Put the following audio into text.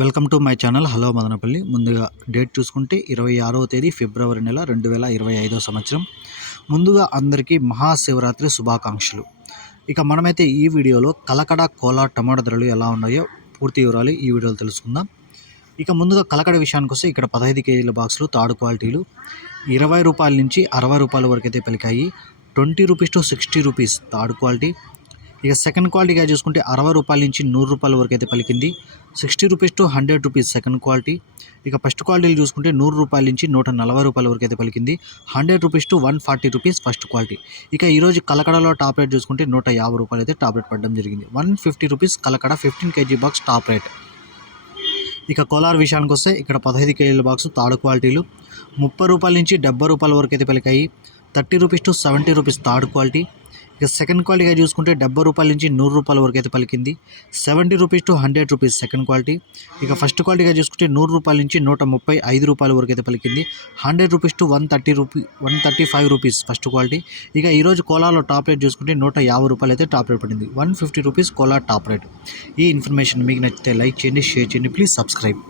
Welcome to my channel. Hello Madanapalle. ముందుగా date చూసుకుంటే ఇరవై ఆరవ తేదీ ఫిబ్రవరి నెల రెండు వేల ఇరవై ఐదో సంవత్సరం. ముందుగా అందరికీ మహాశివరాత్రి శుభాకాంక్షలు. ఇక మనమైతే ఈ వీడియోలో కలకడ కోలా టమాటా ధరలు ఎలా ఉన్నాయో పూర్తి వివరాలు ఈ వీడియోలో తెలుసుకుందాం. ఇక ముందుగా కలకడ విషయానికి వస్తే ఇక్కడ పదహైదు కేజీల బాక్సులు తాడు క్వాలిటీలు ఇరవై రూపాయల నుంచి అరవై రూపాయల వరకు అయితే పలికాయి. Twenty rupees to sixty rupees third quality. ఇక సెకండ్ క్వాలిటీగా చూసుకుంటే అరవై రూపాయల నుంచి నూరు రూపాయల వరకు అయితే పలికింది. Sixty rupees to hundred rupees second quality ఇక ఫస్ట్ క్వాలిటీలు చూసుకుంటే నూరు రూపాయల నుంచి నూట నలభై రూపాయల వరకు అయితే పలికింది. Hundred rupees to one forty rupees first quality ఇక ఈరోజు కలకడలో టాప్ రేట్ చూసుకుంటే నూట యాభై రూపాయలు అయితే టాప్ రేట్ పడడం జరిగింది. One fifty rupees Kalakada fifteen KG box top rate ఇక కోలార్ విషయానికి వస్తే ఇక్కడ పదహైదు కేజీల బాక్స్ తాడు క్వాలిటీలు ముప్పై రూపాయల నుంచి డెబ్బై రూపాయల వరకు అయితే పలికాయి. Thirty rupees to seventy rupees third quality ఇక సెకండ్ క్వాలిటీగా చూసుకుంటే డెబ్బై రూపాయల నుంచి నూరు రూపాయల వరకు అయితే పలికింది. Seventy rupees to hundred rupees second quality ఇక ఫస్ట్ క్వాలిటీగా చూసుకుంటే నూరు రూపాయల నుంచి నూట ముప్పై ఐదు రూపాయల వరకు అయితే పలికింది. Hundred rupees to one thirty rupee one thirty five rupees first quality ఇక ఈరోజు కోలాలో టాప్ రేట్ చూసుకుంటే నూట యాభై రూపాయలు అయితే టాప్ రేట్ పడింది. One fifty rupees Kola top rate ఈ ఇన్ఫర్మేషన్ మీకు నచ్చితే లైక్ చేయండి షేర్ చేయండి ప్లీజ్ సబ్స్క్రైబ్